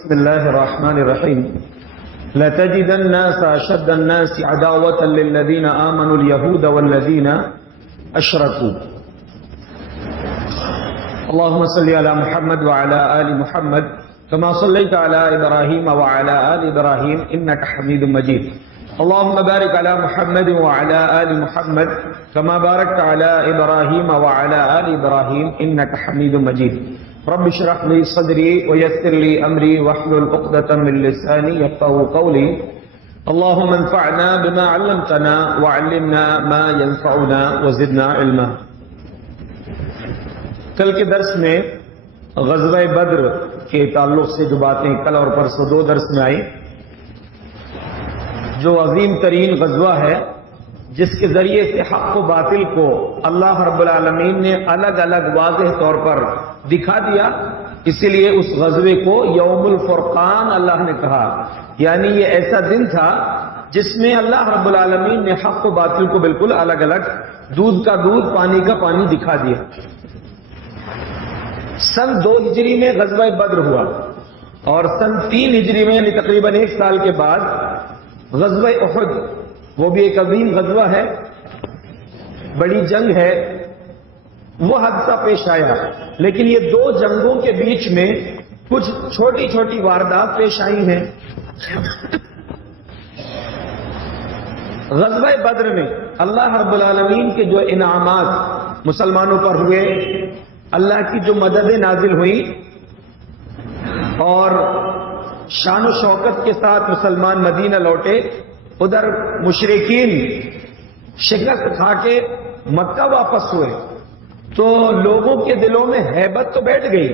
بسم الله الرحمن الرحيم لتجدن الناس أشد الناس عداوة للذين آمنوا اليهود والذين أشركوا اللهم صل على محمد وعلى آل محمد كما صليت على إبراهيم وعلى آل إبراهيم إنك حميد مجيد اللهم بارك على محمد وعلى آل محمد كما باركت على إبراهيم وعلى آل إبراهيم إنك حميد مجيد رب اشرح لي صدري ويسر لي امري واحلل عقدة من لساني يفقهوا قولي اللهم انفعنا بما علمتنا وعلمنا ما ينفعنا وزدنا علما. کل کے درس میں غزوہ بدر کے تعلق سے جو باتیں کل اور پرسوں دو درس میں آئی، جو عظیم ترین غزوہ ہے جس کے ذریعے سے حق و باطل کو اللہ رب العالمین نے الگ الگ واضح طور پر دکھا دیا، اسی لیے اس غزوے کو یوم الفرقان اللہ نے کہا. یعنی یہ ایسا دن تھا جس میں اللہ رب العالمین نے حق و باطل کو بالکل الگ الگ، دودھ کا دودھ پانی کا پانی دکھا دیا. سن 2 ہجری میں غزوہ بدر ہوا اور سن 3 ہجری میں یعنی تقریباً 1 سال کے بعد غزوہ احد، وہ بھی ایک عظیم غزوہ ہے، بڑی جنگ ہے. وہ حادثہ پیش آیا، لیکن یہ 2 جنگوں کے بیچ میں کچھ چھوٹی چھوٹی واردات پیش آئی ہیں. غزوہ بدر میں اللہ رب العالمین کے جو انعامات مسلمانوں پر ہوئے، اللہ کی جو مدد نازل ہوئی اور شان و شوکت کے ساتھ مسلمان مدینہ لوٹے، ادھر مشرکین شکست کھا کے مکہ واپس ہوئے تو لوگوں کے دلوں میں ہیبت تو بیٹھ گئی،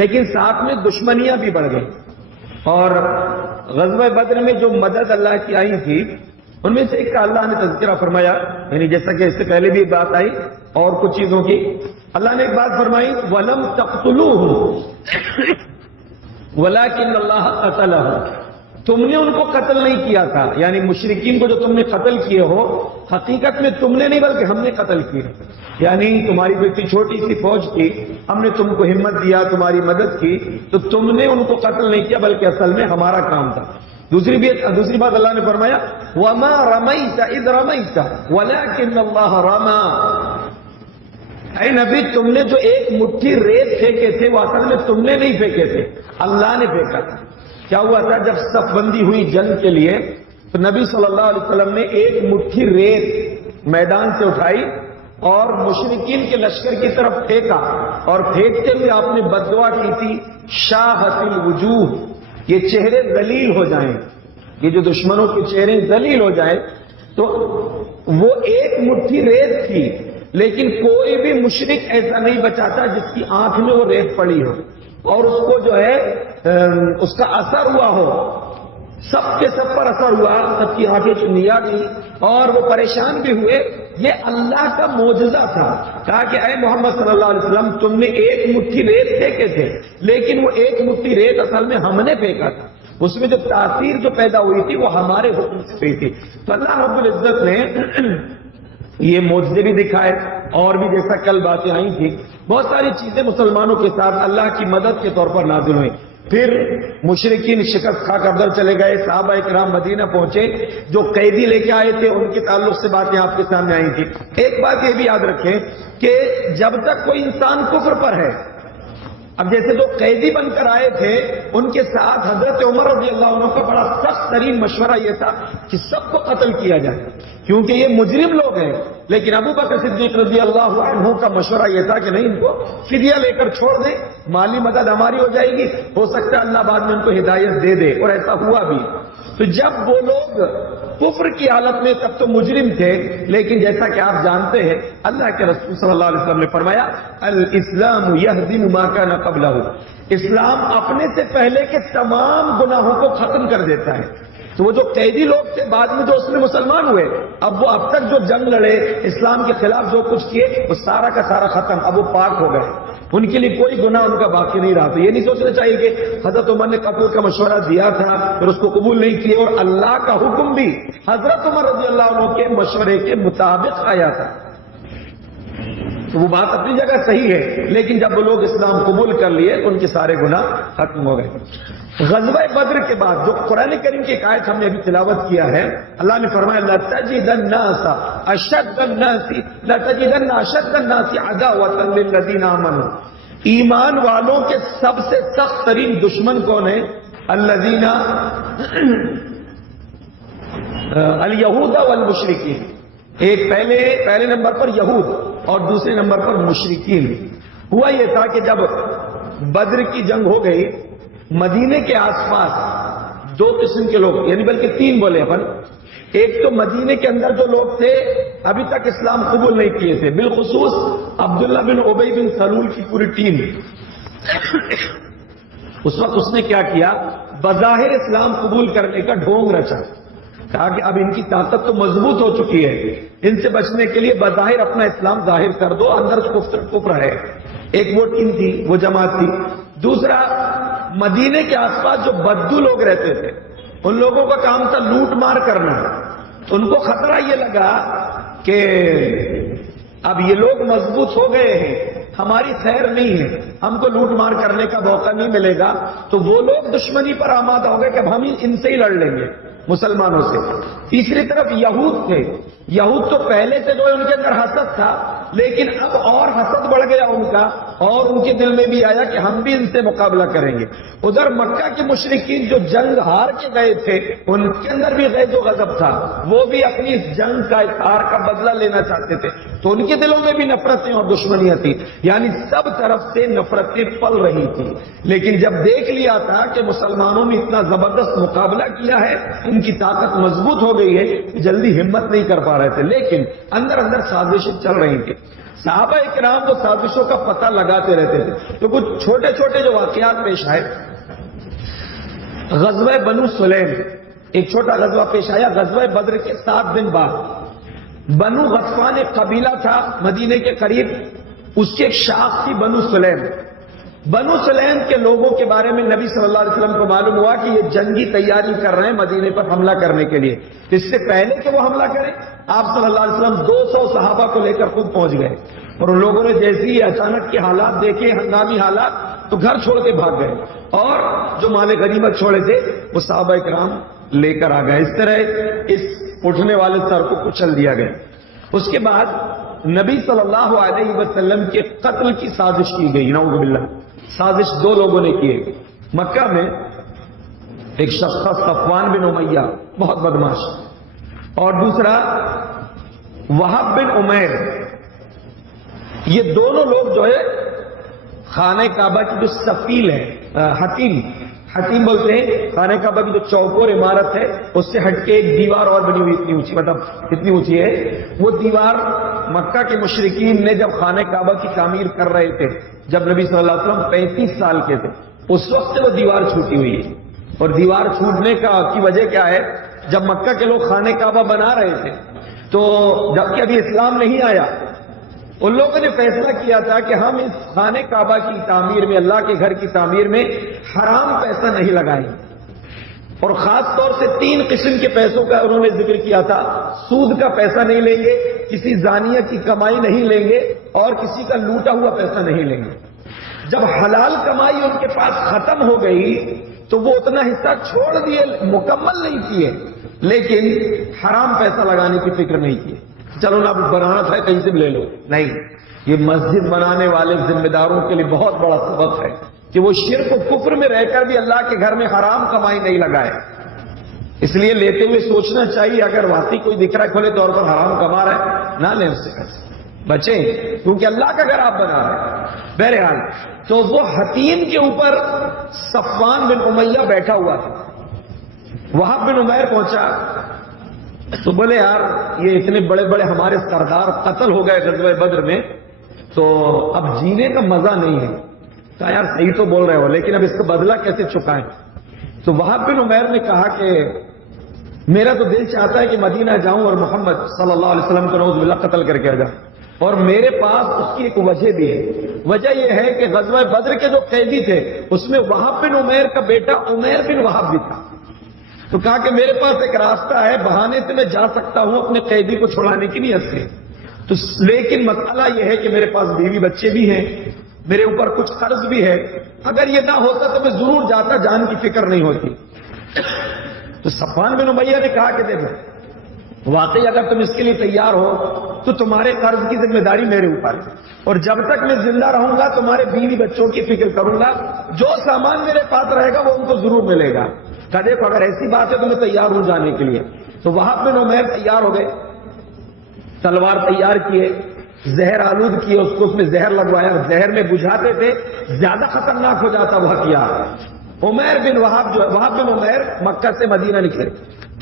لیکن ساتھ میں دشمنیاں بھی بڑھ گئی. اور غزوہ بدر میں جو مدد اللہ کی آئی تھی ان میں سے ایک کا اللہ نے تذکرہ فرمایا، یعنی جیسا کہ اس سے پہلے بھی بات آئی اور کچھ چیزوں کی. اللہ نے ایک بات فرمائی وَلَمْ تَقْتُلُوهُمْ وَلَكِنَّ اللَّهَ قَتَلَهُمْ، تم نے ان کو قتل نہیں کیا تھا، یعنی مشرکین کو جو تم نے قتل کیے ہو حقیقت میں تم نے نہیں بلکہ ہم نے قتل کیے. یعنی تمہاری کوئی چھوٹی سی فوج تھی، ہم نے تم کو ہمت دیا، تمہاری مدد کی، تو تم نے ان کو قتل نہیں کیا بلکہ اصل میں ہمارا کام تھا. دوسری بات اللہ نے فرمایا وَمَا رَمَيْتَ إِذْ رَمَيْتَ وَلَكِنَّ اللَّهَ رَمَى، اے نبی تم نے جو ایک مٹھی ریت پھینکے تھے وہ اصل میں تم نے نہیں پھینکے تھے، اللہ نے پھینکا تھا. کیا ہوا تھا جب صف بندی ہوئی جنگ کے لیے تو نبی صلی اللہ علیہ وسلم نے ایک مٹھی ریت میدان سے اٹھائی اور مشرکین کے لشکر کی طرف پھینکا، اور پھینکتے ہوئے آپ نے بد دعا کی تھی شاہت الوجوہ، یہ چہرے ذلیل ہو جائیں، یہ جو دشمنوں کے چہرے ذلیل ہو جائیں. تو وہ ایک مٹھی ریت تھی، لیکن کوئی بھی مشرک ایسا نہیں بچا تھا جس کی آنکھ میں وہ ریت پڑی ہو اور اس کو جو ہے اس کا اثر ہوا ہو. سب کے سب پر اثر ہوا، سب کی آنکھیں چنیا گئی اور وہ پریشان بھی ہوئے. یہ اللہ کا معجزہ تھا. کہا کہ اے محمد صلی اللہ علیہ وسلم تم نے ایک مٹھی ریت پھینکے تھے، لیکن وہ ایک مٹھی ریت اصل میں ہم نے پھینکا تھا، اس میں جو تاثیر جو پیدا ہوئی تھی وہ ہمارے حکم سے ہوئی تھی. تو اللہ رب العزت نے یہ معجزے بھی دکھائے اور بھی جیسا کل باتیں آئی تھی بہت ساری چیزیں مسلمانوں کے ساتھ اللہ کی مدد کے طور پر نازل ہوئی. پھر مشرکین شکست کھا کر ادھر چلے گئے، صحابہ کرام مدینہ پہنچے، جو قیدی لے کے آئے تھے ان کے تعلق سے باتیں آپ کے سامنے آئی تھی. ایک بات یہ بھی یاد رکھیں کہ جب تک کوئی انسان کفر پر ہے، اب جیسے جو قیدی بن کر آئے تھے ان کے ساتھ حضرت عمر رضی اللہ عنہ کا بڑا سخت ترین مشورہ یہ تھا کہ سب کو قتل کیا جائے کیونکہ یہ مجرم لوگ ہیں. لیکن ابو بکر صدیق رضی اللہ عنہ کا مشورہ یہ تھا کہ نہیں، ان کو فدیہ لے کر چھوڑ دیں، مالی مدد ہماری ہو جائے گی، ہو سکتا ہے اللہ بعد میں ان کو ہدایت دے دے، اور ایسا ہوا بھی. تو جب وہ لوگ کفر کی حالت میں تب تو مجرم تھے، لیکن جیسا کہ آپ جانتے ہیں اللہ کے رسول صلی اللہ علیہ وسلم نے فرمایا الاسلام یہدم ما کان قبلہ، اسلام اپنے سے پہلے کے تمام گناہوں کو ختم کر دیتا ہے. تو وہ جو قیدی لوگ تھے بعد میں جو اس میں مسلمان ہوئے، اب وہ اب تک جو جنگ لڑے اسلام کے خلاف جو کچھ کیے وہ سارا کا سارا ختم، اب وہ پاک ہو گئے، ان کے لیے کوئی گناہ ان کا باقی نہیں رہا. تو یہ نہیں سوچنا چاہیے کہ حضرت عمر نے قتل کا مشورہ دیا تھا پھر اس کو قبول نہیں کیا، اور اللہ کا حکم بھی حضرت عمر رضی اللہ عنہ کے مشورے کے مطابق آیا تھا. تو وہ بات اپنی جگہ صحیح ہے، لیکن جب وہ لوگ اسلام قبول کر لیے تو ان کے سارے گناہ ختم ہو گئے۔ غزوہ بدر کے بعد جو قرآن کریم کی ایک آیت ہم نے ابھی تلاوت کیا ہے، اللہ نے فرمایا لَتَجِدَنَّ أَشَدَّ النَّاسِ عَدَاوَةً لِلَّذِينَ آمَنُوا، ایمان والوں کے سب سے سخت ترین دشمن کون ہے؟ الذین الیہود والمشرکین، ایک پہلے نمبر پر یہود اور دوسرے نمبر پر مشرکین۔ ہوا یہ تھا کہ جب بدر کی جنگ ہو گئی، مدینے کے آس پاس دو قسم کے لوگ، یعنی بلکہ تین بولے اپن، ایک تو مدینے کے اندر جو لوگ تھے ابھی تک اسلام قبول نہیں کیے تھے، بالخصوص عبداللہ بن ابی بن سلول کی پوری ٹیم۔ اس وقت اس نے کیا کیا؟ بظاہر اسلام قبول کرنے کا ڈھونگ رچا، کہا کہ اب ان کی طاقت تو مضبوط ہو چکی ہے، ان سے بچنے کے لیے بظاہر اپنا اسلام ظاہر کر دو، اندر کفر ہے۔ ایک وہ ٹیم تھی، وہ جماعت تھی۔ دوسرا، مدینے کے آس پاس جو بدو لوگ رہتے تھے، ان لوگوں کا کام تھا لوٹ مار کرنا۔ تو ان کو خطرہ یہ لگا کہ اب یہ لوگ مضبوط ہو گئے ہیں، ہماری خیر نہیں ہے، ہم کو لوٹ مار کرنے کا موقع نہیں ملے گا، تو وہ لوگ دشمنی پر آمادہ ہو گئے کہ اب ہم ان سے ہی لڑ لیں گے، مسلمانوں سے۔ تیسری طرف یہود تھے، یہود تو پہلے سے جو ان کے اندر حسد تھا، لیکن اب اور حسد بڑھ گیا ان کا، اور ان کے دل میں بھی آیا کہ ہم بھی ان سے مقابلہ کریں گے۔ ادھر مکہ کے مشرکین جو جنگ ہار کے گئے تھے، ان کے اندر بھی غیظ و غضب تھا، وہ بھی اپنی اس جنگ کا، اس ہار کا بدلہ لینا چاہتے تھے، تو ان کے دلوں میں بھی نفرتیں اور دشمنیاں تھیں، یعنی سب طرف سے نفرتیں پل رہی تھی۔ لیکن جب دیکھ لیا تھا کہ مسلمانوں نے اتنا زبردست مقابلہ کیا ہے، ان کی طاقت مضبوط ہو گئی ہے، جلدی ہمت نہیں کر پا رہے تھے، لیکن اندر اندر سازشیں چل رہی تھیں۔ صحابہ اکرام وہ سازشوں کا پتہ لگاتے رہتے تھے، تو کچھ چھوٹے چھوٹے جو واقعات پیش آئے۔ غزوہ بنو سلیم، ایک چھوٹا غزوہ پیش آیا غزوہ بدر کے 7 دن بعد۔ بنو غطفان ایک قبیلہ تھا مدینے کے قریب، اس کی ایک شاخ تھی بنو سلیم۔ بنو سلیم کے لوگوں کے بارے میں نبی صلی اللہ علیہ وسلم کو معلوم ہوا کہ یہ جنگی تیاری کر رہے ہیں مدینے پر حملہ کرنے کے لیے۔ اس سے پہلے کہ وہ حملہ کریں، آپ صلی اللہ علیہ وسلم 200 صحابہ کو لے کر خود پہنچ گئے، اور ان لوگوں نے جیسے ہی اچانک کے حالات دیکھے، ہنگامی حالات، تو گھر چھوڑ کے بھاگ گئے، اور جو مال غنیمت چھوڑے تھے وہ صحابہ کرام لے کر آ گئے۔ اس طرح اس اٹھنے والے سر کو کچل دیا گیا۔ اس کے بعد نبی صلی اللہ علیہ وسلم کے قتل کی سازش کی گئی، نعوذ باللہ۔ سازش 2 لوگوں نے کی ہے۔ مکہ میں ایک شخص تھا صفوان بن امیہ، بہت بدماش، اور دوسرا وہب بن عمیر۔ یہ دونوں لوگ جو ہے خانہ کعبہ کی جو سفیل ہے، حتیم بولتے ہیں، خانہ کعبہ کی جو چوکور عمارت ہے اس سے ہٹ کے ایک دیوار اور بنی ہوئی، اتنی اونچی، مطلب اتنی اونچی ہے وہ دیوار۔ مکہ کے مشرکین نے جب خانہ کعبہ کی تعمیر کر رہے تھے، جب نبی صلی اللہ علیہ وسلم 35 سال کے تھے، اس وقت سے وہ دیوار چھوٹی ہوئی ہے۔ اور دیوار چھوٹنے کی وجہ کیا ہے؟ جب مکہ کے لوگ خانہ کعبہ بنا رہے تھے، تو جبکہ ابھی اسلام نہیں آیا، ان لوگوں نے فیصلہ کیا تھا کہ ہم اس خانہ کعبہ کی تعمیر میں، اللہ کے گھر کی تعمیر میں حرام پیسہ نہیں لگائیں گے، اور خاص طور سے 3 قسم کے پیسوں کا انہوں نے ذکر کیا تھا۔ سود کا پیسہ نہیں لیں گے، کسی زانیہ کی کمائی نہیں لیں گے، اور کسی کا لوٹا ہوا پیسہ نہیں لیں گے۔ جب حلال کمائی ان کے پاس ختم ہو گئی تو وہ اتنا حصہ چھوڑ دیے، مکمل نہیں کیے، لیکن حرام پیسہ لگانے کی فکر نہیں کیے۔ چلو نا، بنانا تھا کہیں سے لے لو، نہیں۔ یہ مسجد بنانے والے ذمہ داروں کے لیے بہت بڑا سبق ہے کہ وہ شرک و کفر میں رہ کر بھی اللہ کے گھر میں حرام کمائی نہیں لگائے۔ اس لیے لیتے ہوئے سوچنا چاہیے، اگر واقعی کوئی دکھ رہا ہے کھلے طور پر حرام کما رہا ہے، نہ لیں اس سے پیسے، بچیں، کیونکہ اللہ کا گھر آپ بنا رہے ہیں۔ بہرحال تو وہ حتیم کے اوپر صفوان بن امیہ بیٹھا ہوا تھا۔ وہب بن عمیر پہنچا تو بولے یار یہ اتنے بڑے بڑے ہمارے سردار قتل ہو گئے غزوہ بدر میں، تو اب جینے کا مزہ نہیں ہے۔ کہا یار صحیح تو بول رہے ہو، لیکن اب اس کا بدلہ کیسے چکائیں؟ تو وہب بن عمیر نے کہا کہ میرا تو دل چاہتا ہے کہ مدینہ جاؤں اور محمد صلی اللہ علیہ وسلم کو نعوذ باللہ قتل کر کے آ جاؤں، اور میرے پاس اس کی ایک وجہ بھی ہے۔ وجہ یہ ہے کہ غزوہ بدر کے جو قیدی تھے اس میں وہب بن عمیر کا بیٹا عمیر بن وہب بھی تھا۔ تو کہا کہ میرے پاس ایک راستہ ہے، بہانے سے میں جا سکتا ہوں اپنے قیدی کو چھڑانے کی نیت سے۔ تو تو لیکن مسئلہ یہ ہے کہ میرے پاس بیوی بچے بھی ہیں، میرے اوپر کچھ قرض بھی ہے، اگر یہ نہ ہوتا تو میں ضرور جاتا، جان کی فکر نہیں ہوتی۔ تو صفوان بن امیہ نے کہا کہ دیکھو واقعی اگر تم اس کے لیے تیار ہو تو تمہارے قرض کی ذمہ داری میرے اوپر ہے، اور جب تک میں زندہ رہوں گا تمہارے بیوی بچوں کی فکر کروں گا، جو سامان میرے پاس رہے گا وہ ان کو ضرور ملے گا۔ کہا دیکھو اگر ایسی بات ہے تو میں تیار ہوں جانے کے لیے۔ تو وہاب بن عمیر تیار ہو گئے، تلوار تیار کیے، زہر آلود کیے، اس کو اس میں زہر لگوایا، زہر میں بجھاتے تھے، زیادہ خطرناک ہو جاتا وہ ہتھیار۔ عمیر بن وہاب بن عمیر مکہ سے مدینہ نکلے،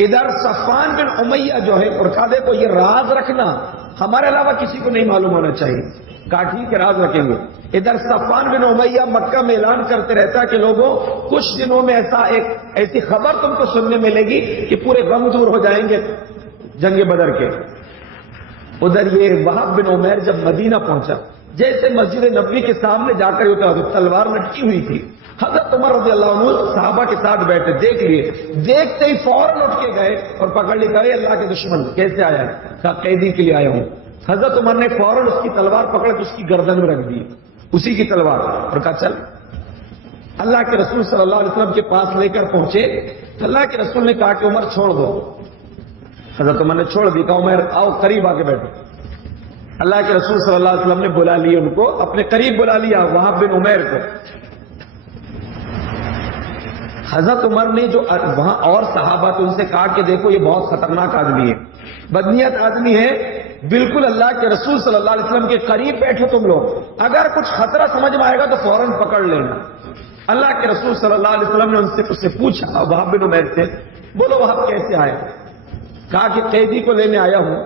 ادھر صفوان بن امیہ جو ہے، اور کہا دیکھو یہ راز رکھنا ہمارے علاوہ کسی کو نہیں معلوم ہونا چاہیے۔ کہا ٹھیک ہے راز رکھیں گے۔ ادھر صفوان بن امیہ مکہ میں اعلان کرتے رہتا کہ لوگوں کچھ دنوں میں ایسی خبر تم کو سننے ملے گی کہ پورے غم دور ہو جائیں گے جنگ بدر کے۔ ادھر یہ وہاب بن عمیر جب مدینہ پہنچا، جیسے مسجد نبوی کے سامنے جا کر اترا تو تلوار لٹکی ہوئی تھی۔ حضرت عمر رضی اللہ عنہ صحابہ کے ساتھ بیٹھے، دیکھ لیے، دیکھتے ہی فوراً اٹھ کے گئے اور پکڑ لی، کہا اللہ کے دشمن کیسے آیا ہے؟ کہا قیدی کے لیے آیا ہوں۔ حضرت عمر نے فوراً اس کی تلوار پکڑ کے اس کی گردن میں رکھ دی، اسی کی تلوار، اور کہا چل۔ اللہ کے رسول صلی اللہ علیہ وسلم کے پاس لے کر پہنچے، اللہ کے رسول نے کہا کہ عمر چھوڑ دو۔ حضرت عمر نے چھوڑ دی، کہا عمر آؤ قریب آ کے بیٹھو۔ اللہ کے رسول صلی اللہ علیہ وسلم نے بلا لیے ان کو، اپنے قریب بلا لیا وہاب بن عمیر کو۔ حضرت عمر نے جو وہاں اور صحابہ تھے ان سے کہا کہ دیکھو یہ بہت خطرناک آدمی ہے، بدنیت آدمی ہے، بالکل اللہ کے رسول صلی اللہ علیہ وسلم کے قریب بیٹھو تم لوگ، اگر کچھ خطرہ سمجھ میں آئے گا تو فوراً پکڑ لینا۔ اللہ کے رسول صلی اللہ علیہ وسلم نے ان سے پوچھا وہاب بن عمیر سے، بولو وہاب کیسے آئے؟ کہا کہ قیدی کو لینے آیا ہوں،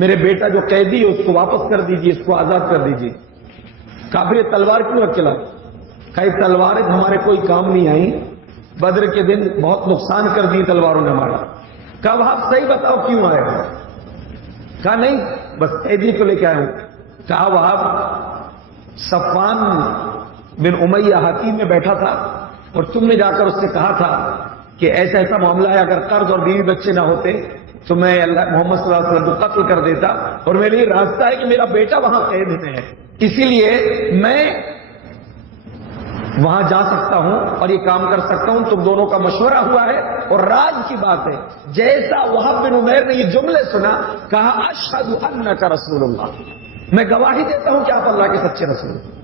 میرے بیٹا جو قیدی ہے اس کو واپس کر دیجیے، اس کو آزاد کر دیجیے۔ کہا پھر یہ تلوار کیوں اکیلا؟ کہا یہ تلواریں ہمارے کوئی کام نہیں آئیں، بدر کے دن بہت نقصان کر دی تلواروں نے ہمارا۔ کہا وہاں صحیح بتاؤ کیوں آئے ہو؟ کہا نہیں بس قیدی کو لے کے آئے ہوں۔ کہا وہاں صفوان بن امیہ حکیم میں بیٹھا تھا اور تم نے جا کر اس سے کہا تھا کہ ایسا ایسا معاملہ ہے، اگر قرض اور بیوی بچے نہ ہوتے تو میں محمد صلی اللہ علیہ وسلم کو قتل کر دیتا، اور میرے لیے راستہ ہے کہ میرا بیٹا وہاں قید میں ہے، اسی لیے میں وہاں جا سکتا ہوں اور یہ کام کر سکتا ہوں، تم دونوں کا مشورہ ہوا ہے اور راز کی بات ہے۔ جیسا وہاب بن عمیر نے یہ جملے سنا، کہا اشہد انک رسول اللہ، میں گواہی دیتا ہوں کہ آپ اللہ کے سچے رسول ہیں۔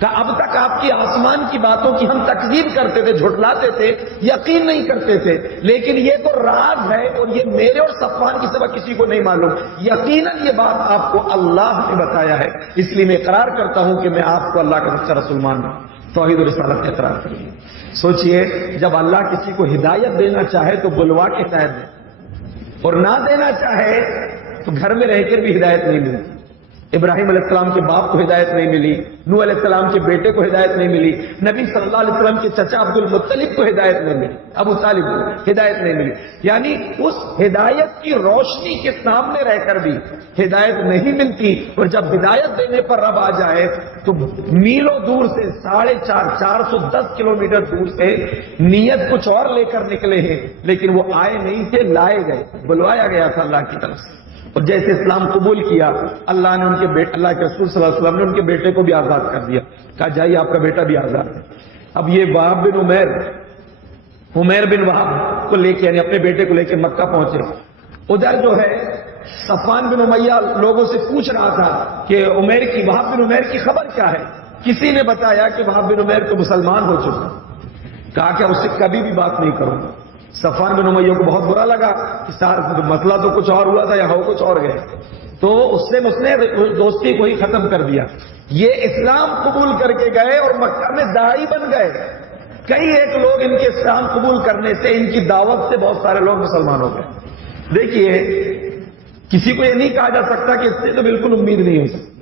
کہا اب تک آپ کی آسمان کی باتوں کی ہم تکذیب کرتے تھے، جھٹلاتے تھے، یقین نہیں کرتے تھے، لیکن یہ تو راز ہے اور یہ میرے اور صفوان کی سوا کسی کو نہیں معلوم، یقیناً یہ بات آپ کو اللہ نے بتایا ہے، اس لیے میں اقرار کرتا ہوں کہ میں آپ کو اللہ کا سچا رسول مانتا ہوں، توحید و رسالت کا اقرار کریے۔ سوچئے جب اللہ کسی کو ہدایت دینا چاہے تو بلوا کے شاید دے، اور نہ دینا چاہے تو گھر میں رہ کر بھی ہدایت نہیں ملتی۔ ابراہیم علیہ السلام کے باپ کو ہدایت نہیں ملی، نوح علیہ السلام کے بیٹے کو ہدایت نہیں ملی، نبی صلی اللہ علیہ وسلم کے چچا عبد المطلب کو ہدایت نہیں ملی، ابو طالب کو ہدایت نہیں ملی، یعنی اس ہدایت کی روشنی کے سامنے رہ کر بھی ہدایت نہیں ملتی، اور جب ہدایت دینے پر رب آ جائے تو میلوں دور سے 410 کلومیٹر دور سے نیت کچھ اور لے کر نکلے ہیں، لیکن وہ آئے نہیں تھے، لائے گئے، بلوایا گیا تھا اللہ کی طرف سے۔ اور جیسے اسلام قبول کیا، اللہ نے ان کے بیٹے، اللہ کے رسول صلی اللہ علیہ وسلم نے ان کے بیٹے کو بھی آزاد کر دیا، کہا جائیے آپ کا بیٹا بھی آزاد ہے۔ اب یہ وہاب بن عمیر بن وہاب کو لے کے، یعنی اپنے بیٹے کو لے کے مکہ پہنچے۔ ادھر جو ہے صفوان بن امیہ لوگوں سے پوچھ رہا تھا کہ وہاب بن عمیر کی خبر کیا ہے؟ کسی نے بتایا کہ وہاب بن عمیر تو مسلمان ہو چکا۔ کہا کہ اس سے کبھی بھی بات نہیں کروں گا۔ صفوان بن امیہ کو بہت برا لگا کہ مسئلہ تو کچھ اور ہوا تھا، یہاں ہو کچھ اور گئے، تو اس نے دوستی کو ہی ختم کر دیا۔ یہ اسلام قبول کر کے گئے اور مکہ میں داعی بن گئے۔ کئی ایک لوگ ان کے اسلام قبول کرنے سے، ان کی دعوت سے بہت سارے لوگ مسلمان ہو گئے۔ دیکھیے کسی کو یہ نہیں کہا جا سکتا کہ اس سے تو بالکل امید نہیں ہو سکتی۔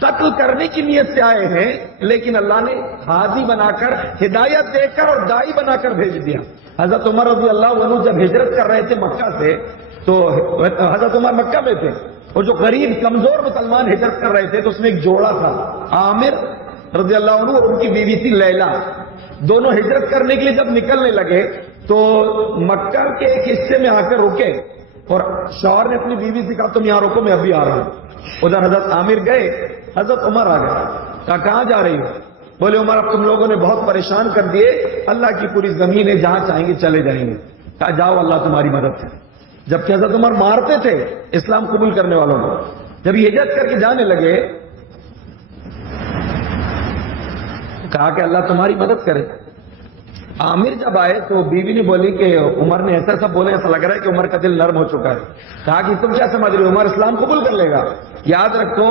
قتل کرنے کی نیت سے آئے ہیں، لیکن اللہ نے ہادی بنا کر، ہدایت دے کر اور داعی بنا کر بھیج دیا۔ حضرت عمر رضی اللہ عنہ جب ہجرت کر رہے تھے مکہ سے، تو حضرت عمر مکہ میں تھے، اور جو غریب کمزور مسلمان ہجرت کر رہے تھے تو اس میں ایک جوڑا تھا، عامر رضی اللہ عنہ اور ان کی بیوی تھی لیلا۔ دونوں ہجرت کرنے کے لیے جب نکلنے لگے تو مکہ کے ایک حصے میں آ کر رکے، اور شوہر نے اپنی بیوی سے کہا تم یہاں رکو، میں ابھی آ رہا ہوں۔ ادھر حضرت عامر گئے، حضرت عمر آ گئے، کہا کہاں جا رہی ہو؟ بولے عمر اب تم لوگوں نے بہت پریشان کر دیے، اللہ کی پوری زمین ہے، جہاں چاہیں گے چلے جائیں گے۔ کہا جاؤ اللہ تمہاری مدد کرے۔ جبکہ حضرت عمر مارتے تھے اسلام قبول کرنے والوں کو، جب یہ ہجرت کر کے جانے لگے کہا کہ اللہ تمہاری مدد کرے۔ عامر جب آئے تو بیوی نے بولی کہ عمر نے ایسا سب بولے، ایسا لگ رہا ہے کہ عمر کا دل نرم ہو چکا ہے۔ کہا کہ تم کیا سمجھ رہے ہو عمر اسلام قبول کر لے گا؟ یاد رکھو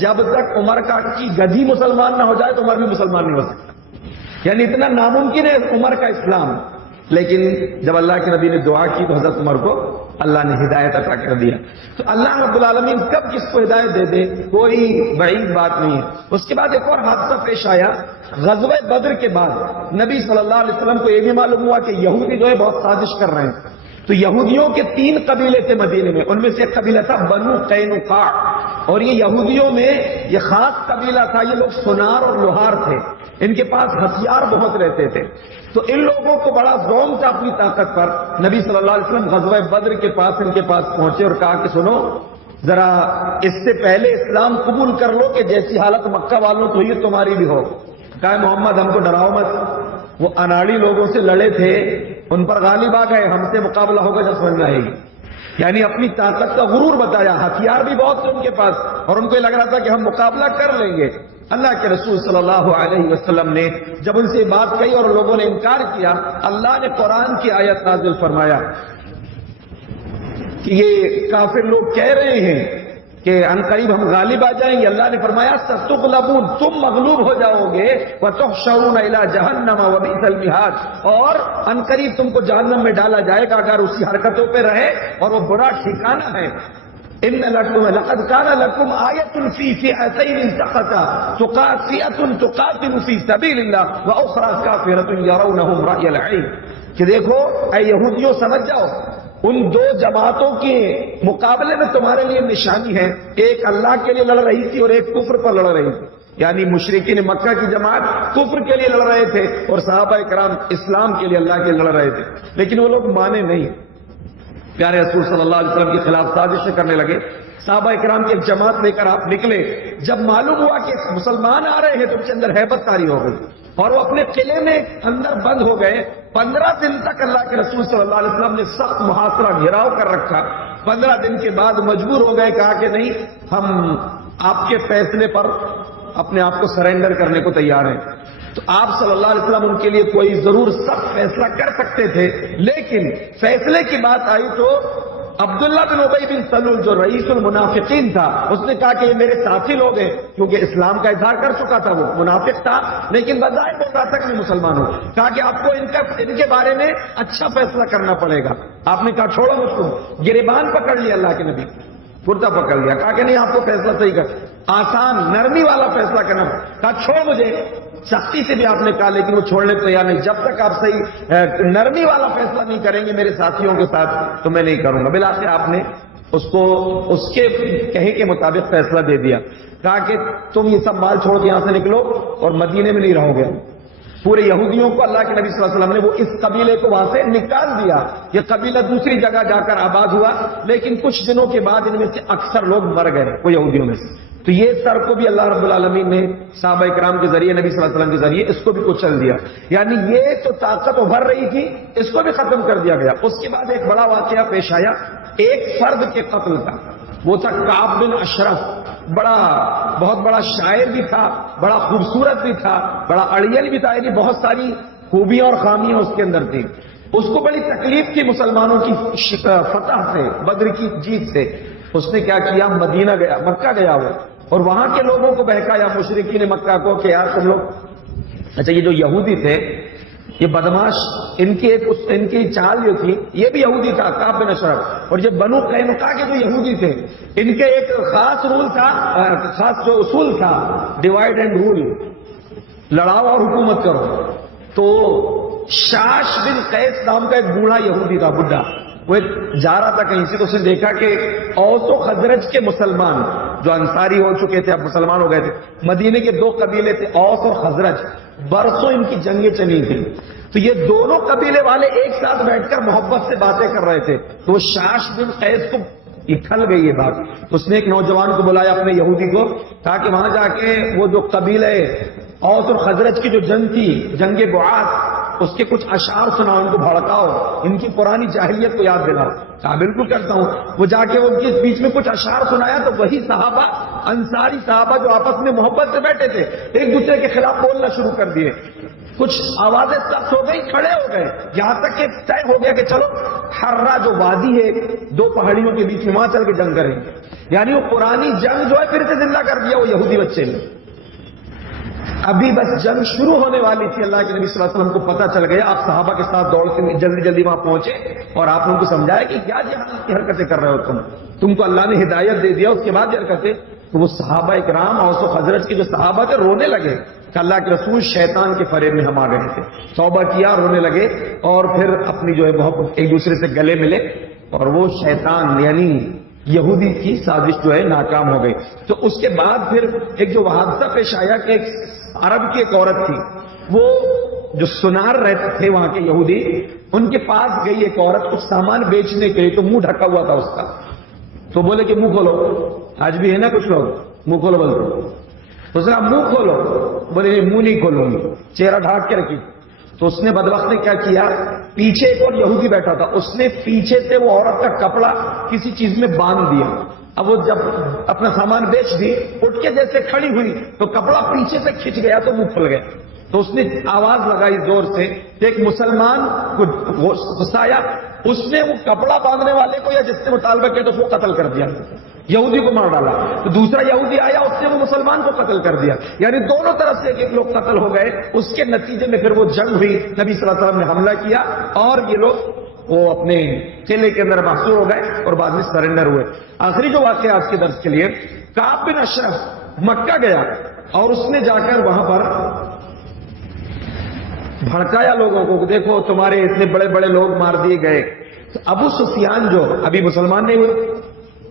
جب تک عمر کی گدھی مسلمان نہ ہو جائے تو عمر بھی مسلمان نہیں ہو سکتا، یعنی اتنا ناممکن ہے عمر کا اسلام۔ لیکن جب اللہ کے نبی نے دعا کی تو حضرت عمر کو اللہ نے ہدایت عطا کر دیا۔ تو اللہ رب العالمین کب کس کو ہدایت دے دے کوئی بعید بات نہیں ہے۔ اس کے بعد ایک اور حادثہ پیش آیا غزوہ بدر کے بعد۔ نبی صلی اللہ علیہ وسلم کو یہ بھی معلوم ہوا کہ یہودی جو ہے بہت سازش کر رہے ہیں، تو یہودیوں کے 3 قبیلے تھے مدینے میں، ان میں سے ایک قبیلہ تھا بنو قینقاع، اور یہ یہودیوں میں یہ خاص قبیلہ تھا، یہ لوگ سونار اور لوہار تھے، ان کے پاس ہتھیار بہت رہتے تھے۔ تو ان لوگوں کو بڑا ذوق تھا اپنی طاقت پر۔ نبی صلی اللہ علیہ وسلم غزوہ بدر کے پاس ان کے پاس پہنچے اور کہا کہ سنو ذرا اس سے پہلے اسلام قبول کر لو کہ جیسی حالت مکہ والوں تو یہ تمہاری بھی ہو۔ کہا محمد ہم کو ڈراؤ مت، وہ اناڑی لوگوں سے لڑے تھے، ان پر غالب آ گئے، ہم سے مقابلہ ہوگا جب سمجھ میں آئے گی۔ یعنی اپنی طاقت کا غرور بتایا، ہتھیار بھی بہت تھے ان کے پاس اور ان کو یہ لگ رہا تھا کہ ہم مقابلہ کر لیں گے۔ اللہ کے رسول صلی اللہ علیہ وسلم نے جب ان سے بات کہی اور لوگوں نے انکار کیا، اللہ نے قرآن کی آیت نازل فرمایا کہ یہ کافر لوگ کہہ رہے ہیں کہ ان قریب ہم غالب آ جائیں گے۔ اللہ نے فرمایا ستغلبون، تم مغلوب ہو جاؤ گے، وتحشرون الی جہنم وبئس المہاد، اور ان قریب تم کو جہنم میں ڈالا جائے گا اگر اسی حرکتوں پہ رہے، اور وہ برا ٹھکانہ ہے۔ ان لکم لقد کان لکم آیۃ فی فئتین التقتا فئۃ تقاتل فی سبیل اللہ واخری کافرۃ یرونہم رأی العین، کہ دیکھو اے یہودیوں سمجھ جاؤ ان 2 جماعتوں کے مقابلے میں تمہارے لیے نشانی ہے، ایک اللہ کے لیے لڑ رہی تھی اور ایک کفر پر لڑ رہی تھی، یعنی مشرکین مکہ کی جماعت کفر کے لیے لڑ رہے تھے اور صحابہ کرام اسلام کے لیے اللہ کے لڑ رہے تھے، لیکن وہ لوگ مانے نہیں، پیارے رسول صلی اللہ علیہ وسلم کے خلاف سازشیں کرنے لگے۔ صحابہ کرام کی ایک جماعت لے کر آپ نکلے، جب معلوم ہوا کہ مسلمان آ رہے ہیں تو ان کے اندر ہیبت طاری ہو گئی اور وہ اپنے قلعے میں اندر بند ہو گئے۔ 15 دن تک اللہ کے رسول صلی اللہ علیہ وسلم نے سخت محاصرہ گھیراؤ کر رکھا۔ 15 دن کے بعد مجبور ہو گئے، کہا کہ نہیں ہم آپ کے فیصلے پر اپنے آپ کو سرنڈر کرنے کو تیار ہیں۔ تو آپ صلی اللہ علیہ وسلم ان کے لیے کوئی ضرور سخت فیصلہ کر سکتے تھے، لیکن فیصلے کی بات آئی تو عبداللہ بن ابی بن سلول جو رئیس المنافقین تھا، اس نے کہا کہ یہ میرے ساتھی لوگ ہیں، کیونکہ اسلام کا اظہار کر چکا تھا، وہ منافق تھا لیکن بظاہر وہ رہا تک نہیں مسلمان ہو، کہا کہ آپ کو ان کے بارے میں اچھا فیصلہ کرنا پڑے گا۔ آپ نے کہا چھوڑو مجھ کو، گریبان پکڑ لیا اللہ کے نبی، کرتا پکڑ لیا، کہا کہ نہیں آپ کو فیصلہ صحیح کر، آسان نرمی والا فیصلہ کرنا، کہا چھوڑ مجھے، سختی سے بھی آپ نے کہا لیکن وہ چھوڑنے کو تیار نہیں، جب تک آپ صحیح نرمی والا فیصلہ نہیں کریں گے میرے ساتھیوں کے ساتھ تو میں نہیں کروں گا۔ بالآخر آپ نے اس کو اس کے کہے کے مطابق فیصلہ دے دیا، کہا کہ تم یہ سب مال چھوڑ کے یہاں سے نکلو اور مدینے میں نہیں رہو گے۔ پورے یہودیوں کو اللہ کے نبی صلی اللہ علیہ وسلم نے وہ اس قبیلے کو وہاں سے نکال دیا، یہ قبیلہ دوسری جگہ جا کر آباد ہوا، لیکن کچھ دنوں کے بعد ان میں سے اکثر لوگ مر گئے وہ یہودیوں میں سے۔ تو یہ سر کو بھی اللہ رب العالمین نے صحابہ کرام کے ذریعے نبی صلی اللہ علیہ وسلم کے ذریعے اس کو بھی کچل دیا، یعنی یہ تو طاقت ابھر رہی تھی اس کو بھی ختم کر دیا گیا۔ اس کے بعد ایک بڑا واقعہ پیش آیا ایک فرد کے قتل کا، وہ تھا کعب بن اشرف، بہت بڑا شاعر بھی تھا، بڑا خوبصورت بھی تھا، بڑا اڑیل بھی تھا، یعنی بہت ساری خوبیاں اور خامیاں اس کے اندر تھیں۔ اس کو بڑی تکلیف تھی مسلمانوں کی فتح سے، بدر کی جیت سے۔ اس نے کیا کیا، مدینہ گیا، مکہ گیا وہ، اور وہاں کے لوگوں کو بہکایا، مشرکین مکہ کو کہ یار تم لوگ، اچھا یہ جو یہودی تھے یہ بدماش، ان کی چال جو تھی، یہ بھی یہودی تھا کعب بن اشرف، اور یہ بنو قینقاع کے جو یہودی تھے ان کے ایک خاص رول تھا، خاص جو اصول تھا، ڈیوائڈ اینڈ رول، لڑاؤ اور حکومت کرو۔ تو شاش بن قیس نام کا ایک بوڑھا یہودی تھا، بڈھا، وہ جا رہا تھا کہیں سے تو اس نے دیکھا کہ اوس و خزرج کے مسلمان جو انصاری ہو چکے تھے اب مسلمان ہو گئے تھے، مدینے کے 2 قبیلے تھے اوس اور خزرج، برسوں ان کی جنگیں چلی تھیں، تو یہ دونوں قبیلے والے ایک ساتھ بیٹھ کر محبت سے باتیں کر رہے تھے، تو شاش بن قیس کو یہ کھل گئی یہ بات. اس نے ایک نوجوان کو بلایا اپنے یہودی کو, کہا کہ وہاں جا کے وہ جو قبیلے اوس اور خزرج کی جو جنگ تھی, جنگ بعاث, اس کے کچھ اشعار سناؤ, ان کو بھڑکاؤ, ان کی پرانی جاہلیت کو یاد دلاؤ. کہا بالکل کرتا ہوں. وہ جا کے ان کے بیچ میں کچھ اشعار سنایا تو وہی صحابہ, انصاری صحابہ جو آپس میں محبت سے بیٹھے تھے, ایک دوسرے کے خلاف بولنا شروع کر دیے. کچھ آوازیں سخت ہو گئی, کھڑے ہو گئے, یہاں تک کہ طے ہو گیا کہ چلو حرہ جو وادی ہے دو پہاڑیوں کے بیچ میں, وہاں چل کے جنگ کریں گے. یعنی وہ پرانی جنگ جو ہے پھر سے زندہ کر دیا وہ یہودی بچے نے. ابھی بس جنگ شروع ہونے والی تھی, اللہ کے نبی صلی اللہ علیہ وسلم کو پتہ چل گیا. آپ صحابہ کے ساتھ دوڑ کے جلدی جلدی وہاں پہنچے اور آپ ان کو سمجھایا کہ کیا جہاد کی حرکتیں کر رہے ہو تم کو اللہ نے ہدایت دے دیا, اس کے بعد یہ حرکتیں. تو وہ صحابہ اکرام اوس و خزرج کے جو صحابہ تھے رونے لگے کہ اللہ کے رسول شیطان کے فریب میں ہم آ گئے تھے. توبہ کیا, رونے لگے اور پھر اپنی جو ہے محبت ایک دوسرے سے گلے ملے, اور وہ شیطان یعنی یہودی کی سازش جو ہے ناکام ہو گئی. تو اس کے بعد پھر ایک جو حادثہ پیش آیا کہ ایک عرب کی ایک عورت تھی, وہ جو سنار رہتے تھے وہاں کے یہودی, ان کے پاس گئی ایک عورت کچھ سامان بیچنے کے لیے, تو منہ ڈھکا ہوا تھا اس کا. تو بولے کہ منہ کھولو, آج بھی ہے نا کچھ لوگ منہ کھولو بولتے. اس نے منہ کھولو, بولے منہ نہیں کھولوں گی, چہرہ ڈھانک کے رکھی. تو اس نے بدبخت نے کیا کیا, پیچھے ایک اور یہودی بیٹھا تھا, اس نے پیچھے سے وہ عورت کا کپڑا کسی چیز میں باندھ دیا. اب وہ جب اپنا سامان بیچ دی, اٹھ کے جیسے کھڑی ہوئی تو کپڑا پیچھے سے کھنچ گیا تو منہ کھل گیا. تو اس نے آواز لگائی زور سے, ایک مسلمان کو غصہ آیا, اس نے وہ کپڑا باندھنے والے کو یا جس سے مطالبہ کیا تو اس کو قتل کر دیا, یہودی کو مار ڈالا. تو دوسرا یہودی آیا, اس نے وہ مسلمان کو قتل کر دیا. یعنی دونوں طرف سے ایک لوگ قتل ہو گئے. اس کے نتیجے میں پھر وہ جنگ ہوئی, نبی صلی اللہ علیہ وسلم نے حملہ کیا اور یہ لوگ وہ اپنے قلعے کے اندر محصور ہو گئے اور بعد میں سرنڈر ہوئے. آخری جو واقعہ آج کے درس کے لیے, کعب بن اشرف مکہ گیا اور اس نے جا کر وہاں پر بھڑکایا لوگوں کو, دیکھو تمہارے اتنے بڑے بڑے لوگ مار دیے گئے. تو ابو سفیان جو ابھی مسلمان نہیں ہوئے,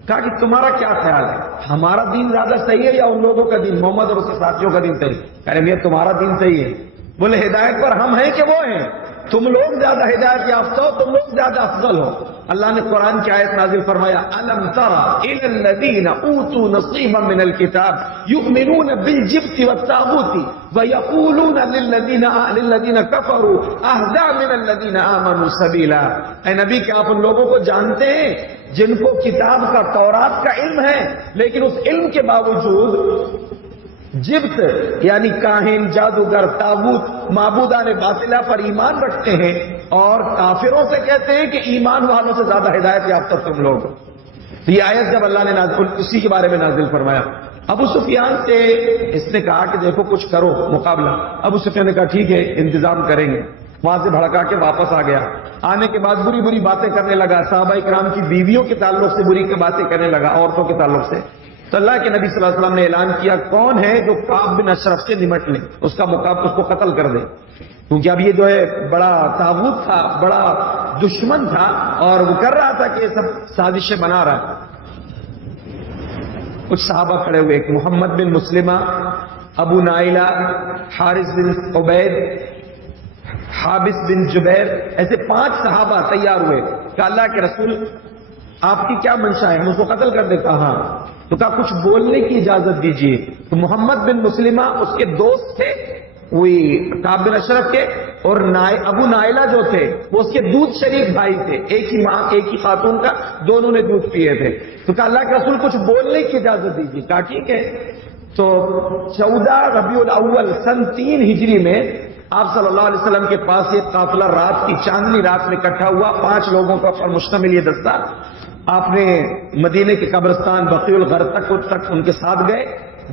کہا کہ تمہارا کیا خیال ہے, ہمارا دین زیادہ صحیح ہے یا ان لوگوں کا دین, محمد اور اس کے ساتھیوں کا دین صحیح؟ کہہ رہے ہیں تمہارا دین صحیح ہے. بولے ہدایت پر ہم ہیں کہ وہ ہیں؟ تم لوگ زیادہ ہدایت یافتہ ہو, تم لوگ زیادہ افضل ہو. اللہ نے قرآن کی آیت نازل فرمایا, الم ترى الى الذين اوتوا نصيبا من الكتاب يؤمنون بالجبت والطاغوت ويقولون للذين كفروا اهدى من الذين امنوا سبيلا. اے نبی کہ آپ ان لوگوں کو جانتے ہیں جن کو کتاب کا, تورات کا علم ہے, لیکن اس علم کے باوجود جبت یعنی کاہن, جادوگر, تاغوت, معبودان باطلہ پر ایمان رکھتے ہیں, اور کافروں سے کہتے ہیں کہ ایمان والوں سے زیادہ ہدایت یافتہ تم لوگ. یہ آیت جب اللہ نے اسی کے بارے میں نازل فرمایا, ابو سفیان سے اس نے کہا کہ دیکھو کچھ کرو مقابلہ. ابو سفیان نے کہا ٹھیک ہے انتظام کریں گے. وہاں سے بھڑکا کے واپس آ گیا. آنے کے بعد بری بری باتیں کرنے لگا, صحابہ اکرام کی بیویوں کے تعلق سے بری باتیں کرنے لگا, عورتوں کے تعلق سے. تو اللہ کے نبی صلی اللہ علیہ وسلم نے اعلان کیا, کون ہے جو کعب بن اشرف سے نمٹ لے, اس کا مقابلہ, اس کو قتل کر دے. کیونکہ اب یہ جو ہے بڑا طاغوت تھا, بڑا دشمن تھا, اور وہ کر رہا تھا کہ یہ سب سازشیں بنا رہا ہے. کچھ صحابہ کھڑے ہوئے, ایک محمد بن مسلمہ, ابو نائلہ, حارث بن عبید, حابس بن جبیر, ایسے 5 صحابہ تیار ہوئے کہ اللہ کے رسول آپ کی کیا منشا ہے, ہم اس کو قتل کر دیں. کہا تو کہا کچھ بولنے کی اجازت دیجیے. تو محمد بن مسلمہ اس کے دوست تھے وہی کعب بن اشرف کے, اور ابو نائلہ جو تھے وہ اس کے دودھ شریک بھائی تھے, ایک ہی ماں ایک ہی خاتون کا, دونوں نے دودھ پیے تھے. تو کہا اللہ کے رسول کچھ بولنے کی اجازت دیجیے. کہا ٹھیک ہے. تو 14 ربیع الاول سن 3 ہجری میں آپ صلی اللہ علیہ وسلم کے پاس یہ قافلہ رات کی چاندنی رات میں اکٹھا ہوا, 5 لوگوں پر مشتمل یہ دستہ. آپ نے مدینے کے قبرستان بقیع الغرقد تک ان کے ساتھ گئے,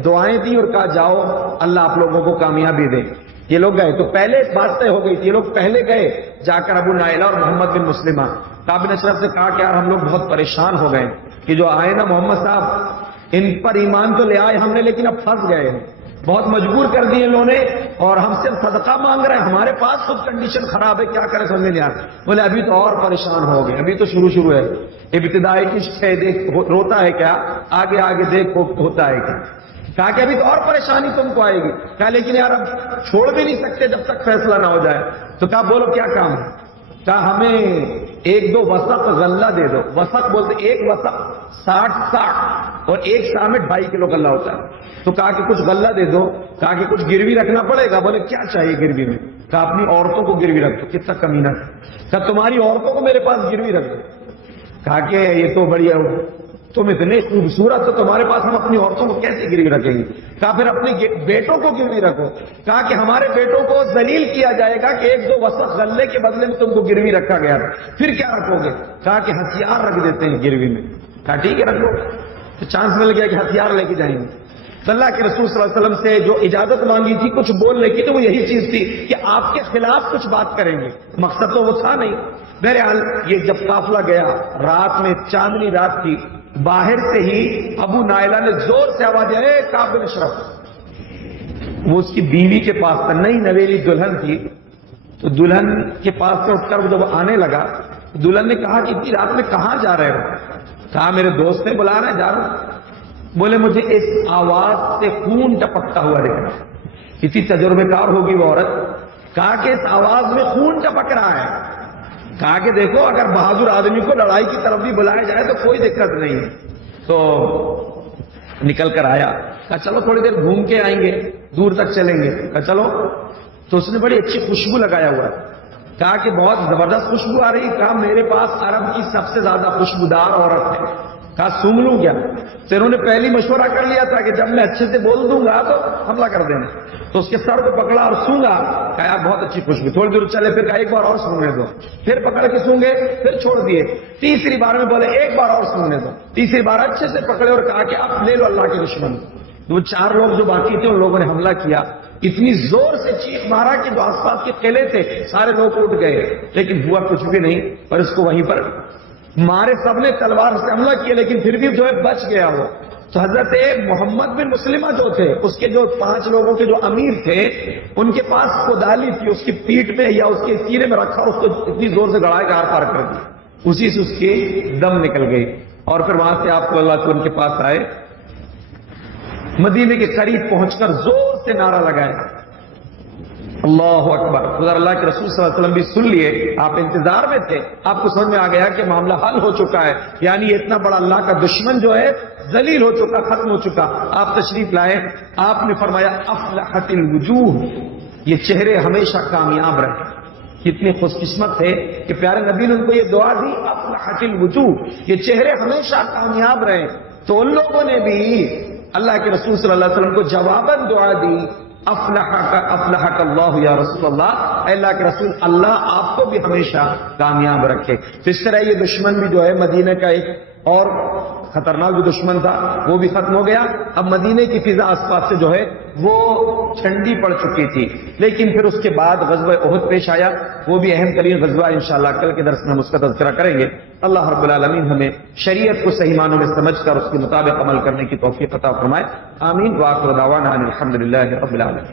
دعائیں دی اور کہا جاؤ اللہ آپ لوگوں کو کامیابی دے. یہ لوگ گئے. تو پہلے بات طے ہو گئی تھی, یہ لوگ پہلے گئے. جا کر ابو نائلہ اور محمد بن مسلمہ, کعب بن اشرف سے کہا کہ یار ہم لوگ بہت پریشان ہو گئے کہ جو آئے نا محمد صاحب, ان پر ایمان تو لے آئے ہم نے, لیکن اب پھنس گئے, بہت مجبور کر دیے انہوں نے, اور ہم سے صدقہ مانگ رہے ہیں, ہمارے پاس خود کنڈیشن خراب ہے, کیا کریں سمجھ نہیں آ رہا. بولے ابھی تو اور پریشان ہو گئے, ابھی تو شروع ہے, ابتدائی عشق ہے, دیکھ روتا ہے کیا, آگے آگے دیکھ ہوتا ہے کیا. کہا کہ ابھی تو اور پریشانی تم کو آئے گی. کہا لیکن یار اب چھوڑ بھی نہیں سکتے جب تک فیصلہ نہ ہو جائے. تو کہا بولو کیا کام ہے. کہا ہمیں ایک دو وسق غلہ دے دو. وسق بولتے ایک وسق 60 سا اور ایک سا میں 2.5 کلو غلہ ہوتا ہے. تو کہا کہ کچھ غلہ دے دو. کہا کہ کچھ گروی رکھنا پڑے گا. بولے کیا چاہیے گروی میں؟ کہا اپنی عورتوں کو گروی رکھ دو. کتنا کمینہ ہے. کہا تمہاری عورتوں کو میرے پاس گروی رکھ دو. کہا کہ یہ تو بڑھیا ہو، تم اتنے خوبصورت تو تمہارے پاس ہم اپنی عورتوں کو کیسے گروی رکھیں گے؟ کہا پھر اپنے بیٹوں کو گروی رکھو. کہا کہ ہمارے بیٹوں کو ذلیل کیا جائے گا کہ ایک دو وسق غلے کے بدلے میں تم کو گروی رکھا گیا تھا، پھر کیا رکھو گے؟ کہا کہ ہتھیار رکھ دیتے ہیں گروی میں. کہا ٹھیک ہے رکھ لو. تو چانس مل گیا کہ ہتھیار لے کے جائیں گے. تو اللہ کے رسول صلی اللہ علیہ وسلم سے جو اجازت مانگی تھی کچھ بولنے کی، تو وہ یہی چیز تھی کہ آپ کے خلاف کچھ بات کریں گے. مقصد تو وہ تھا نہیں. بہرحال یہ جب قافلہ گیا، رات میں چاندنی رات تھی، باہر سے ہی ابو نائلہ نے زور سے آواز دی، اے کعب بن اشرف. وہ اس کی بیوی کے پاس تھا، نئی نویلی دلہن تھی. تو دلہن کے پاس سے اٹھ کر وہ جب آنے لگا، دلہن نے کہا کہ اتنی رات میں کہاں جا رہے ہو؟ کہا میرے دوست نے بلا رہے ہیں، جا رہا ہوں. بولے مجھے اس آواز سے خون ٹپکتا ہوا دیکھ رہا. کتنی تجربے کار ہوگی وہ عورت. کہا کہ اس آواز میں خون ٹپک رہا ہے. کہا کہ دیکھو اگر بہادر آدمی کو لڑائی کی طرف بھی بلایا جائے تو کوئی دقت نہیں ہے. تو نکل کر آیا. کہا چلو تھوڑی دیر گھوم کے آئیں گے، دور تک چلیں گے. کہا چلو. تو اس نے بڑی اچھی خوشبو لگایا ہوا ہے. کہا کہ بہت زبردست خوشبو آ رہی. کہا میرے پاس عرب کی سب سے زیادہ خوشبودار عورت ہے. کہا سونگ لوں کیا؟ تو انہوں نے پہلی مشورہ کر لیا تھا کہ جب میں اچھے سے بول دوں گا تو حملہ کر دینا. تو اس کے سر کو پکڑا اور سونگا. کہا بہت اچھی خوشبو. تھوڑی دور چلے، پھر کہا ایک بار اور سونگنے دو. پھر پکڑ کے سونگے، پھر چھوڑ دیے. تیسری بار میں بولے ایک بار اور سونگنے دو. تیسری بار اچھے سے پکڑے اور کہا کہ اب لے لو اللہ کے دشمن. وہ 4 لوگ جو باقی تھے ان لوگوں نے حملہ کیا. اتنی زور سے چیخ مارا کہ جو آس پاس کے قلعے تھے سارے لوگ اٹھ گئے، لیکن ہوا کچھ بھی نہیں. پر اس کو وہیں پر مارے. سب نے تلوار سے حملہ کیا لیکن پھر بھی جو ہے بچ گیا وہ. تو حضرت محمد بن مسلمہ جو تھے، اس کے جو 5 لوگوں کے جو امیر تھے، ان کے پاس کدالی تھی. اس کی پیٹھ میں یا اس کے سینے میں رکھا، اس کو اتنی زور سے گڑائے کہ آر پار کر دی. اسی سے اس کی دم نکل گئی. اور پھر وہاں سے آپ کو اللہ تعالیٰ ان کے پاس آئے، مدینے کے قریب پہنچ کر زور سے نعرہ لگایا اللہ اکبر. خدا اللہ کے رسول صلی اللہ علیہ وسلم بھی سن لیے. آپ انتظار میں تھے. آپ کو سمجھ میں آ گیا کہ معاملہ حل ہو چکا ہے. یعنی اتنا بڑا اللہ کا دشمن جو ہے ذلیل ہو چکا، ختم ہو چکا. آپ تشریف لائے. آپ نے فرمایا افلحت الوجوہ، یہ چہرے ہمیشہ کامیاب رہے. کتنے خوش قسمت تھے کہ پیارے نبی نے ان کو یہ دعا دی، افلحت الوجوہ، یہ چہرے ہمیشہ کامیاب رہے. تو ان لوگوں نے بھی اللہ کے رسول صلی اللہ علیہ وسلم کو جواباً دعا دی، افلحک اللہ یا رسول اللہ، اے اللہ کے رسول اللہ آپ کو بھی ہمیشہ کامیاب رکھے. تو اس طرح یہ دشمن بھی جو ہے مدینہ کا ایک اور خطرناک جو دشمن تھا وہ بھی ختم ہو گیا. اب مدینہ کی فضا آس پاس سے جو ہے وہ ٹھنڈی پڑ چکی تھی. لیکن پھر اس کے بعد غزوہ احد پیش آیا. وہ بھی اہم ترین غزوہ، انشاءاللہ کل کے درس میں ہم اس کا تذکرہ کریں گے. اللہ رب العالمین ہمیں شریعت کو صحیح معنوں میں سمجھ کر اس کے مطابق عمل کرنے کی توفیق عطا فرمائے. آمین. وآخر دعوانا ان الحمدللہ رب العالمین.